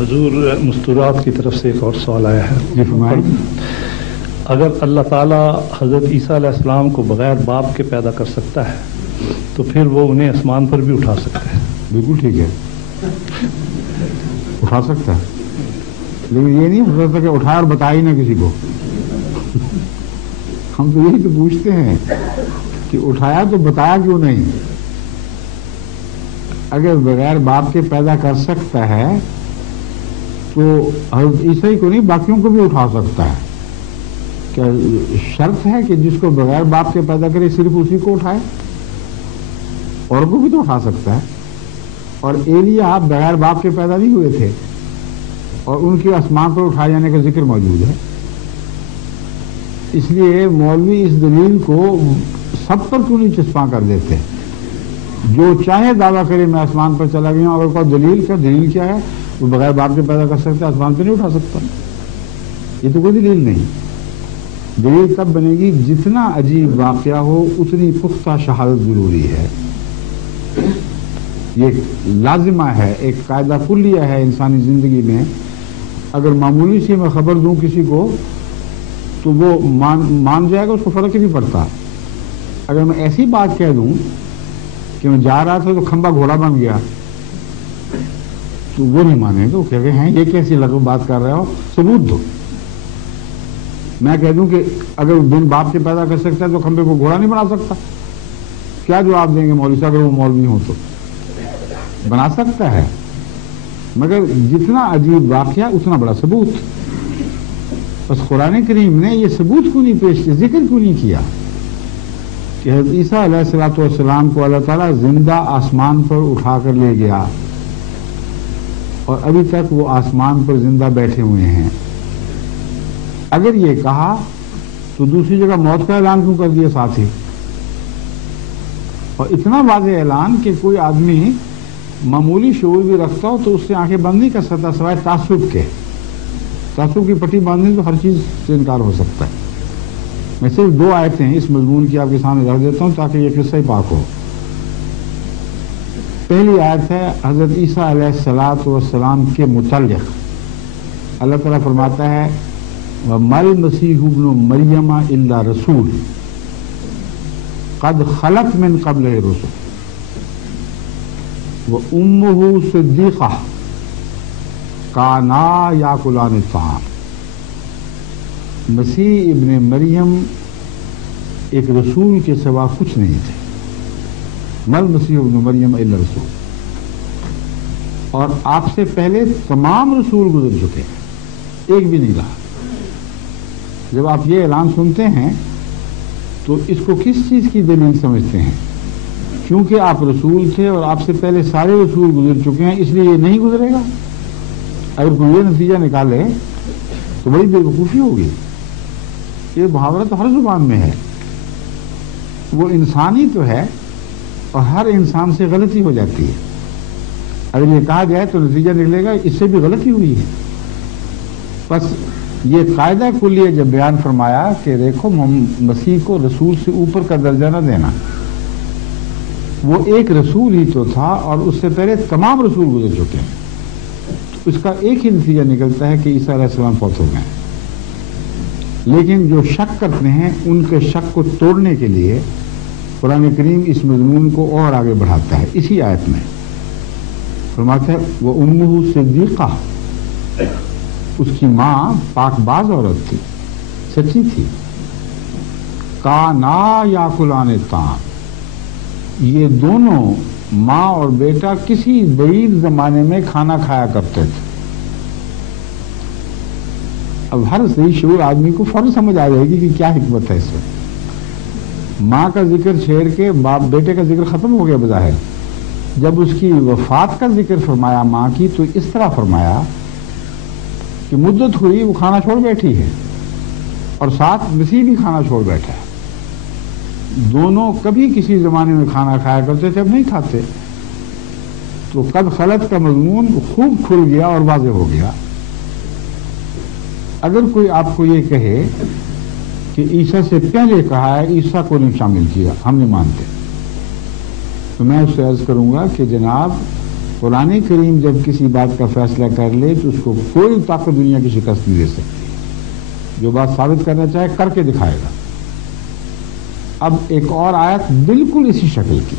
حضور مستورات کی طرف سے ایک اور سوال آیا ہے. جی فرمائیں. اگر اللہ تعالیٰ حضرت عیسیٰ علیہ السلام کو بغیر باپ کے پیدا کر سکتا ہے تو پھر وہ انہیں آسمان پر بھی اٹھا سکتا ہے. بالکل ٹھیک ہے, اٹھا سکتا ہے, لیکن یہ نہیں ہو سکتا کہ اٹھا اور بتا ہی نہ کسی کو. ہم تو یہی تو پوچھتے ہیں کہ اٹھایا تو بتایا کیوں نہیں. اگر بغیر باپ کے پیدا کر سکتا ہے تو حضرت عیسیٰ کو نہیں باقیوں کو بھی اٹھا سکتا ہے. کیا شرط ہے کہ جس کو بغیر باپ کے پیدا کرے صرف اسی کو اٹھائے؟ اور کو بھی تو اٹھا سکتا ہے. اور ایلیا بغیر باپ کے پیدا نہیں ہوئے تھے اور ان کے آسمان پر اٹھائے جانے کا ذکر موجود ہے. اس لیے مولوی اس دلیل کو سب پر کیوں نہیں چسپاں کر دیتے؟ جو چاہے دعویٰ کرے میں آسمان پر چلا گیا ہوں, اگر کوئی دلیل کیا ہے وہ بغیر باپ کے پیدا کر سکتا ہے, آسمان پہ نہیں اٹھا سکتا. یہ تو کوئی دلیل نہیں. دلیل تب بنے گی جتنا عجیب واقعہ ہو اتنی پختہ شہادت ضروری ہے. یہ لازمہ ہے, ایک قاعدہ کلیہ ہے انسانی زندگی میں. اگر معمولی سی میں خبر دوں کسی کو تو وہ مان جائے گا, اس کو فرق ہی نہیں پڑتا. اگر میں ایسی بات کہہ دوں کہ میں جا رہا تھا تو کھمبا گھوڑا بن گیا تو وہ نہیں مانے گا, وہ کہہ رہے ہیں یہ کیسی لگو بات کر رہے ہو, ثبوت دو. میں کہہ دوں کہ اگر بن باپ کے پیدا کر سکتا ہے تو کھمبے کو گھوڑا نہیں بنا سکتا, کیا جواب دیں گے مولوی صاحب؟ اگر وہ مولوی ہو تو بنا سکتا ہے, مگر جتنا عجیب واقعہ اتنا بڑا ثبوت. بس قرآن کریم نے یہ ثبوت کیوں نہیں پیش کیا, ذکر کیوں نہیں کیا کہ حضرت عیسیٰ علیہ السلام کو اللہ تعالیٰ زندہ آسمان پر اٹھا کر لے گیا اور ابھی تک وہ آسمان پر زندہ بیٹھے ہوئے ہیں. اگر یہ کہا تو دوسری جگہ موت کا اعلان کیوں کر دیا ساتھ ہی؟ اور اتنا واضح اعلان کہ کوئی آدمی معمولی شعور بھی رکھتا ہو تو اس سے آنکھیں بند نہیں کر سکتا سوائے تعصب کے. تعصب کی پٹی باندھنے تو ہر چیز سے انکار ہو سکتا ہے. میں صرف 2 آیتیں اس مضمون کی آپ کے سامنے رکھ دیتا ہوں تاکہ یہ قصہ پاک ہو. پہلی آیت ہے حضرت عیسیٰ علیہ السلام کے متعلق. اللہ تعالیٰ فرماتا ہے وَمَا الْمَسِيحُ ابْنُ مَرْيَمَ إِلَّا رَسُولٌ قَدْ خَلَتْ مِنْ قَبْلِهِ الرُّسُلُ وَأُمُّهُ صِدِّيقَةٌ كَانَا يَأْكُلَانِ الطَّعَامَ. مسیح ابن مریم ایک رسول کے سوا کچھ نہیں تھے. مل مسیح ابن مریم الا رسول. اور آپ سے پہلے تمام رسول گزر چکے ہیں, ایک بھی نہیں رہا. جب آپ یہ اعلان سنتے ہیں تو اس کو کس چیز کی دلیل سمجھتے ہیں؟ کیونکہ آپ رسول تھے اور آپ سے پہلے سارے رسول گزر چکے ہیں, اس لیے یہ نہیں گزرے گا. اگر کوئی یہ نتیجہ نکالے تو بڑی بے وقوفی ہوگی. یہ محاورہ تو ہر زبان میں ہے, وہ انسانی تو ہے اور ہر انسان سے غلطی ہو جاتی ہے. اگر یہ کہا جائے تو نتیجہ نکلے گا اس سے بھی غلطی ہوئی ہے. بس یہ قاعدہ کلیہ جب بیان فرمایا کہ دیکھو مسیح کو رسول سے اوپر کا درجہ نہ دینا, وہ ایک رسول ہی تو تھا اور اس سے پہلے تمام رسول گزر چکے ہیں. تو اس کا ایک ہی نتیجہ نکلتا ہے کہ عیسیٰ علیہ السلام فوت ہو گئے. لیکن جو شک کرتے ہیں ان کے شک کو توڑنے کے لیے قرآن کریم اس مضمون کو اور آگے بڑھاتا ہے. اسی آیت میں فرماتا ہے وَأُمُّهُ صِدِّيقَةٌ, اس کی ماں پاک باز عورت تھی, سچی تھی. کَانَا يَأْكُلَانِ الطَّعَامَ, یہ دونوں ماں اور بیٹا کسی بعید زمانے میں کھانا کھایا کرتے تھے. اب ہر صحیح شعور آدمی کو فوراً سمجھ آ جائے گی کہ کیا حکمت ہے اس میں. ماں کا ذکر چھیڑ کے باپ بیٹے کا ذکر ختم ہو گیا بظاہر. جب اس کی وفات کا ذکر فرمایا ماں کی تو اس طرح فرمایا کہ مدت ہوئی وہ کھانا چھوڑ بیٹھی ہے اور ساتھ مسیح بھی کھانا چھوڑ بیٹھا ہے. دونوں کبھی کسی زمانے میں کھانا کھایا کرتے تھے, اب نہیں کھاتے. تو قد خلت کا مضمون خوب کھل گیا اور واضح ہو گیا. اگر کوئی آپ کو یہ کہے کہ عیسیٰ سے پہلے کہا ہے, عیسیٰ کو نہیں شامل کیا, ہم نہیں مانتے, تو میں اس سے عرض کروں گا کہ جناب قرآن کریم جب کسی بات کا فیصلہ کر لے تو اس کو کوئی طاقت دنیا کی شکست نہیں دے سکتی. جو بات ثابت کرنا چاہے کر کے دکھائے گا. اب ایک اور آیت بالکل اسی شکل کی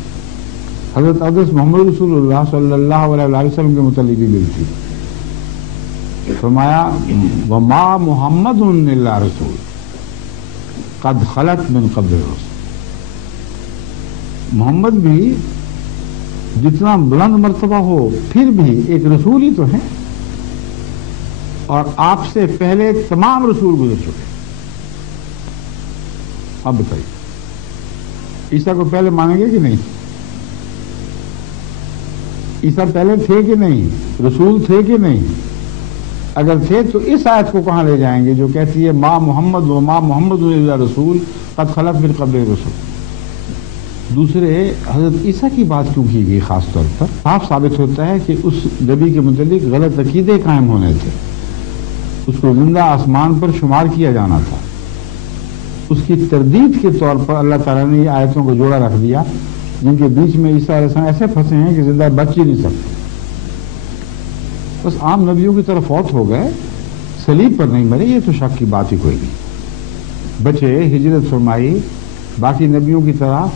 حضرت اقدس محمد رسول اللہ صلی اللہ علیہ وسلم کے متعلق بھی ملتی. فرمایا وما محمد الا رسول قد خلت من قبل الرسل. محمد بھی جتنا بلند مرتبہ ہو پھر بھی ایک رسول ہی تو ہے، اور آپ سے پہلے تمام رسول گزر چکے. اب بتائیے عیسیٰ کو پہلے مانیں گے کہ نہیں؟ عیسیٰ پہلے تھے کہ نہیں؟ رسول تھے کہ نہیں؟ اگر تھے تو اس آیت کو کہاں لے جائیں گے جو کہتی ہے ما محمد و ما محمد الا رسول قد خلت من قبل الرسل. دوسرے حضرت عیسیٰ کی بات کیوں کی گئی خاص طور پر؟ صاف ثابت ہوتا ہے کہ اس نبی کے متعلق غلط عقیدے قائم ہونے تھے. اس کو زندہ آسمان پر شمار کیا جانا تھا. اس کی تردید کے طور پر اللہ تعالیٰ نے یہ آیتوں کو جوڑا رکھ دیا جن کے بیچ میں عیسیٰ علیہ السلام ایسے پھنسے ہیں کہ زندہ بچ ہی نہیں سکتے. بس عام نبیوں کی طرف فوت ہو گئے، صلیب پر نہیں مرے، یہ تو شک کی بات ہی کوئی نہیں. بچے، ہجرت فرمائی، باقی نبیوں کی طرح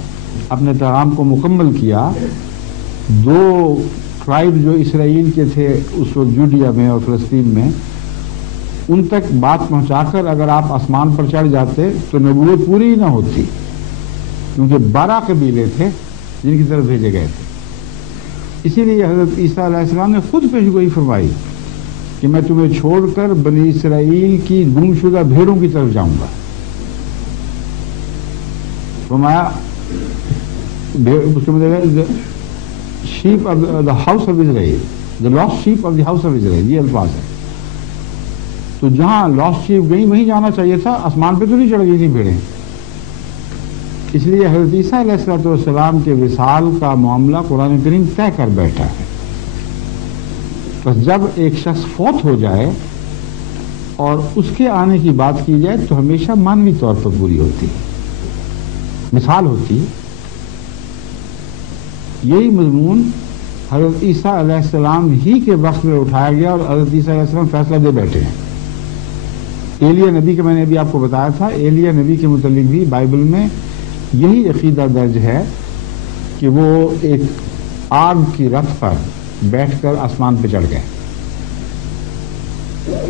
اپنے پیغام کو مکمل کیا. 2 ٹرائب جو اسرائیل کے تھے اس وقت جوڈیا میں اور فلسطین میں، ان تک بات پہنچا کر اگر آپ آسمان پر چڑھ جاتے تو نبوت پوری ہی نہ ہوتی، کیونکہ 12 قبیلے تھے جن کی طرف بھیجے گئے تھے. اسی لیے حضرت عیسیٰ علیہ السلام نے خود پیشگوئی فرمائی کہ میں تمہیں چھوڑ کر بنی اسرائیل کی گم شدہ بھیڑوں کی طرف جاؤں گا. فرمایا shape of the house of Israel, the last shape of the house of Israel, یہ الفاظ ہے. تو جہاں لاسٹ شیپ گئی وہیں جانا چاہیے تھا، آسمان پہ تو نہیں چڑھ گئی تھی بھیڑیں. اس لیے حضرت عیسیٰ علیہ السلام کے وصال کا معاملہ قرآن کریم طے کر بیٹھا ہے. بس جب ایک شخص فوت ہو جائے اور اس کے آنے کی بات کی جائے تو ہمیشہ مانوی طور پر پوری ہوتی ہے، مثال ہوتی. یہی مضمون حضرت عیسیٰ علیہ السلام ہی کے وقت میں اٹھایا گیا اور حضرت عیسیٰ علیہ السلام فیصلہ دے بیٹھے ہیں. ایلیا نبی کا میں نے ابھی آپ کو بتایا تھا، ایلیا نبی کے متعلق بھی بائبل میں یہی عقیدہ درج ہے کہ وہ ایک آگ کی رتھ پر بیٹھ کر آسمان پہ چڑھ گئے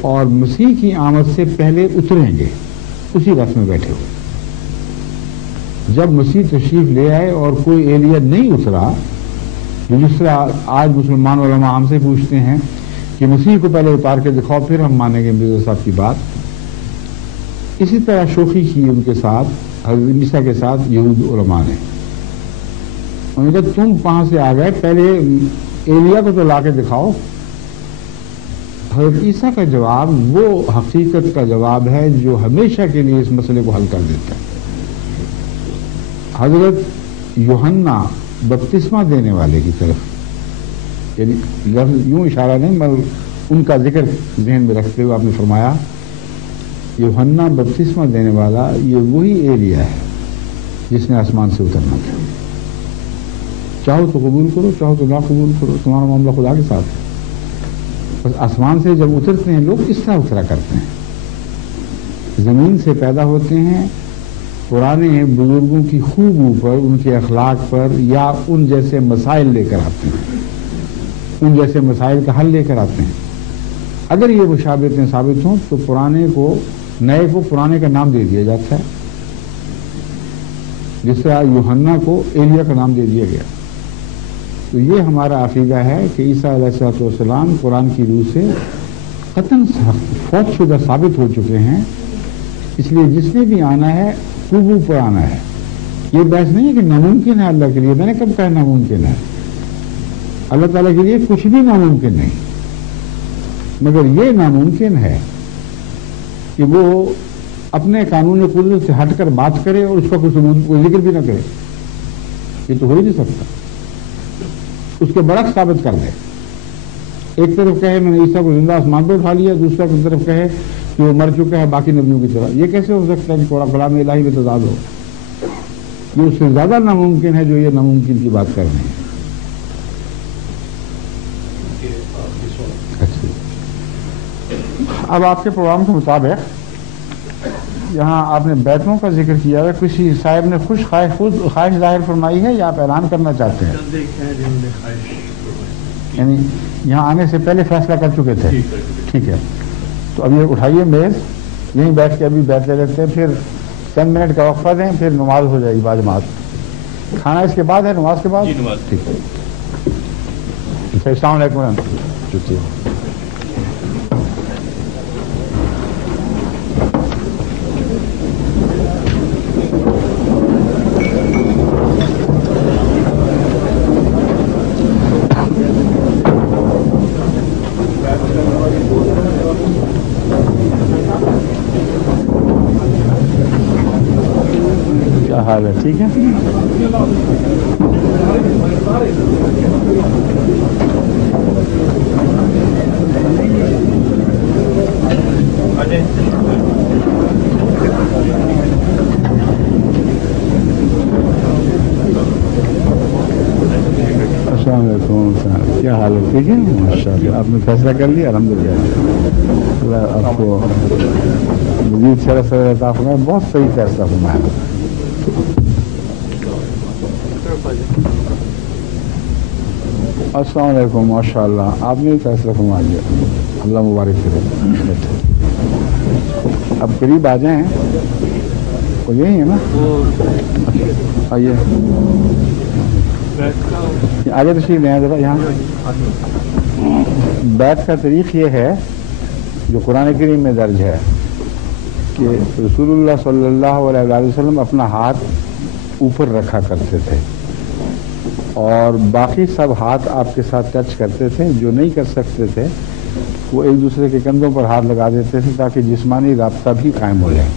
اور مسیح کی آمد سے پہلے اتریں گے اسی رتھ میں بیٹھے ہوئے. جب مسیح تشریف لے آئے اور کوئی ایلیا نہیں اترا، جس طرح آج مسلمان علماء ہم سے پوچھتے ہیں کہ مسیح کو پہلے اتار کے دکھاؤ پھر ہم مانیں گے مرزا صاحب کی بات، اسی طرح شوخی کی ان کے ساتھ حضرت عیسیٰ کے ساتھ یہود علماء نے. انہوں نے کہا تم کہاں سے آ گئے، پہلے ایلیا کو تو لا کے دکھاؤ. حضرت عیسیٰ کا جواب وہ حقیقت کا جواب ہے جو ہمیشہ کے لیے اس مسئلے کو حل کر دیتا ہے. حضرت یوحنا بپتسمہ دینے والے کی طرف، یعنی لفظ یوں اشارہ نہیں مگر ان کا ذکر ذہن میں رکھتے ہوئے آپ نے فرمایا یوحنا بپتسمہ دینے والا یہ وہی ایلیا ہے جس نے آسمان سے اترنا تھا. چاہو تو قبول کرو، چاہو تو نہ قبول کرو، تمہارا معاملہ خدا کے ساتھ ہے. بس آسمان سے جب اترتے ہیں لوگ اس طرح اترا کرتے ہیں، زمین سے پیدا ہوتے ہیں، پرانے بزرگوں کی خوبیوں پر، ان کے اخلاق پر یا ان جیسے مسائل لے کر آتے ہیں، ان جیسے مسائل کا حل لے کر آتے ہیں. اگر یہ مشابہتیں ثابت ہوں تو پرانے کو، نئے کو پرانے کا نام دے دیا جاتا ہے، جس طرح یوحنا کو ایلیا کا نام دے دیا گیا. تو یہ ہمارا عقیدہ ہے کہ عیسیٰ علیہ السلام قرآن کی روح سے قطعاً فوت شدہ ثابت ہو چکے ہیں. اس لیے جس نے بھی آنا ہے خوبو پر آنا ہے. یہ بحث نہیں ہے کہ ناممکن ہے اللہ کے لیے. میں نے کب کہا ناممکن ہے؟ اللہ تعالیٰ کے لیے کچھ بھی ناممکن نہیں، مگر یہ ناممکن ہے کہ وہ اپنے قانون قدرت سے ہٹ کر بات کرے اور اس کا کوئی ذکر بھی نہ کرے. یہ تو ہو ہی نہیں سکتا. اس کے برعکس ثابت کر دے. ایک طرف کہے میں نے عیسیٰ کو زندہ آسمان پہ اٹھا لیا، دوسرا طرف کہے کہ وہ مر چکا ہے باقی نبیوں کی طرح. یہ کیسے ہو سکتا ہے کہ کلام الہی میں تضاد ہو؟ یہ اس سے زیادہ ناممکن ہے جو یہ ناممکن کی بات کر رہے ہیں. اب آپ کے پروگرام کے مطابق یہاں آپ نے بیتوں کا ذکر کیا ہے، کسی صاحب نے خواہش ظاہر فرمائی ہے یا آپ اعلان کرنا چاہتے ہیں؟ یعنی یہاں آنے سے پہلے فیصلہ کر چکے تھے؟ ٹھیک ہے، تو اب یہ اٹھائیے میز، یہیں بیٹھ کے ابھی بیٹھ لے لیتے ہیں، پھر 10 منٹ کا وقفہ دیں، پھر نماز ہو جائے گی باجماعت۔ کھانا اس کے بعد ہے، نماز کے بعد؟ ٹھیک ہے، السلام علیکم۔ کیا حال ہے؟ ٹھیک ہے، السلام علیکم۔ کیا حال ہے؟ ٹھیک ہے، ماشاء اللہ۔ آپ نے فیصلہ کر لیا؟ الحمدللہ، اللہ آپ کو مزید شرف عطا فرمائے، بہت صحیح فیصلہ فرمایا۔ السلام علیکم، ماشاء اللہ، آپ نے فیصلہ فرما دیا، اللہ مبارک کرے۔ اب قریب آ جائیں، وہ یہی ہے نا؟ آئیے آگے تشریف لیں ذرا۔ یہاں بیعت کا طریق یہ ہے جو قرآن کریم میں درج ہے کہ رسول اللہ صلی اللہ علیہ وسلم اپنا ہاتھ اوپر رکھا کرتے تھے اور باقی سب ہاتھ آپ کے ساتھ ٹچ کرتے تھے، جو نہیں کر سکتے تھے وہ ایک دوسرے کے کندھوں پر ہاتھ لگا دیتے تھے تاکہ جسمانی رابطہ بھی قائم ہو جائے۔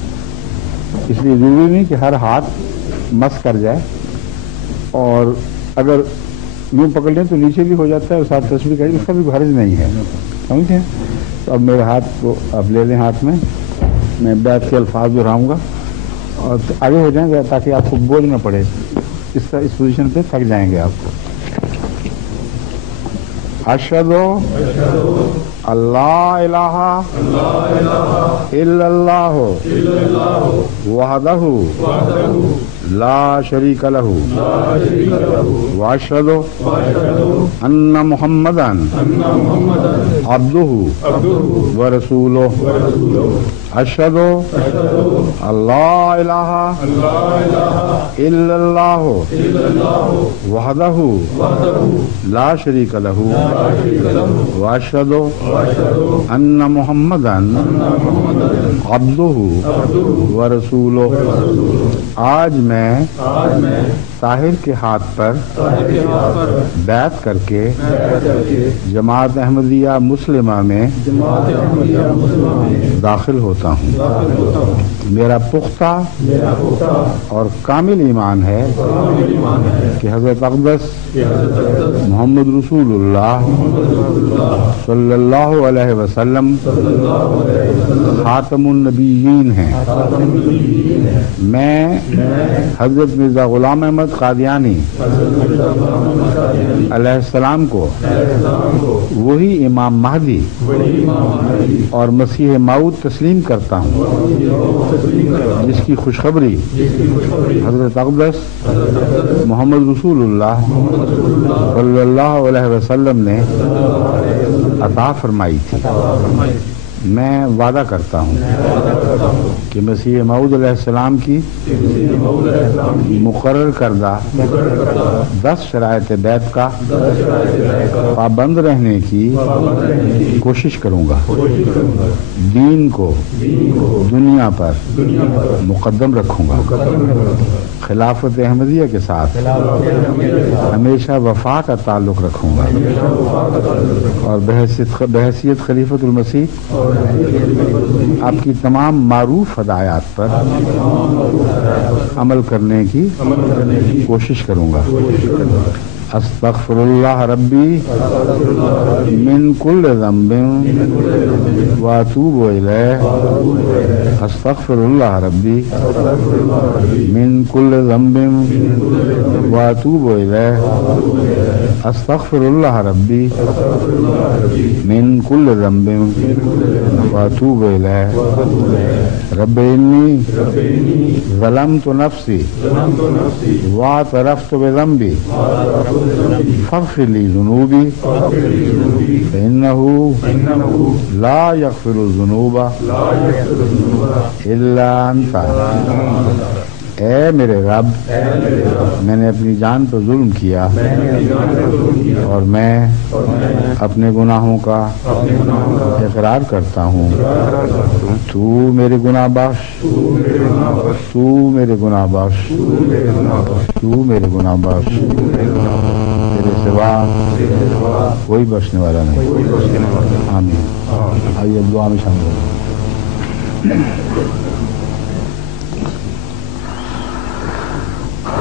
اس لیے ضروری نہیں کہ ہر ہاتھ مس کر جائے، اور اگر یوں پکڑ لیں تو نیچے بھی ہو جاتا ہے اور ساتھ تسبیح کریں، اس کا بھی حرج نہیں ہے، سمجھتے ہیں؟ تو اب میرے ہاتھ کو اب لے لیں ہاتھ میں، میں بیعت کے الفاظ دہراؤں گا اور آگے ہو جائیں گے تاکہ آپ کو بوجھ نہ پڑے، اس پوزیشن پہ تھک جائیں گے آپ۔ اشہد اللہ الہ الا اللہ وحدہ لا شریک لہ واشہد ان محمدا عبدہ ورسولہ۔ اشہد اللہ الہ الا اللہ وحدہ لا شریک لہ واشہد ان محمدا عبدہ ورسولہ۔ آج میں طاہر کے ہاتھ پر بیعت کر کے جماعت احمدیہ مسلمہ میں داخل ہوتا ہوں۔ میرا پختہ اور کامل ایمان ہے کہ حضرت اقدس محمد رسول اللہ صلی اللہ علیہ وسلم خاتم النبیین ہیں۔ میں حضرت مرزا غلام احمد قادیانی علیہ السلام کو وہی امام مہدی اور مسیح موعود تسلیم کرتا ہوں جس کی خوشخبری حضرت اقدس محمد رسول اللہ صلی اللہ علیہ وسلم نے عطا فرمائی تھی۔ میں وعدہ کرتا ہوں کہ مسیح موعود علیہ السلام کی مقرر کردہ 10 شرائط بیعت کا پابند رہنے کی کوشش کروں گا، دین کو دنیا پر مقدم رکھوں گا، خلافت احمدیہ کے ساتھ ہمیشہ وفا کا تعلق رکھوں گا اور بحیثیت خلیفۃ المسیح آپ کی تمام معروف ہدایات پر عمل کرنے کی کوشش کروں گا۔ استغفرullah ربی من کل ذنب واتوب الیہ استغفرullah ربی من کل ذنب واتوب الیہ استغفرullah ربی من کل ذنب واتوب الیہ رب انی ظلمت نفسی واعترفت بذنبی فاغفر لی ذنوبی فإنه لا یغفر الذنوب الا انت اے میرے رب میں نے اپنی جان پر ظلم کیا اور میں اپنے گناہوں کا اقرار کرتا ہوں تو میرے گناہ بخش تو میرے گناہ بخش تو میرے گناہ بخش تیرے سوا کوئی بخشنے والا نہیں آمین آئیے دعا میں شامل ہو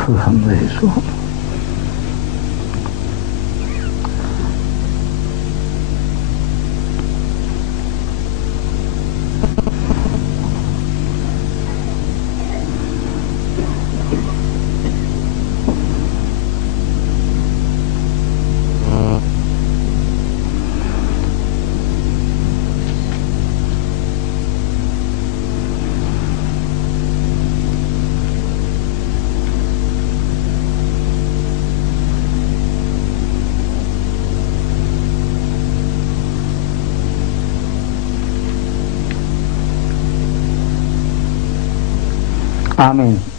الحمدللہ آمین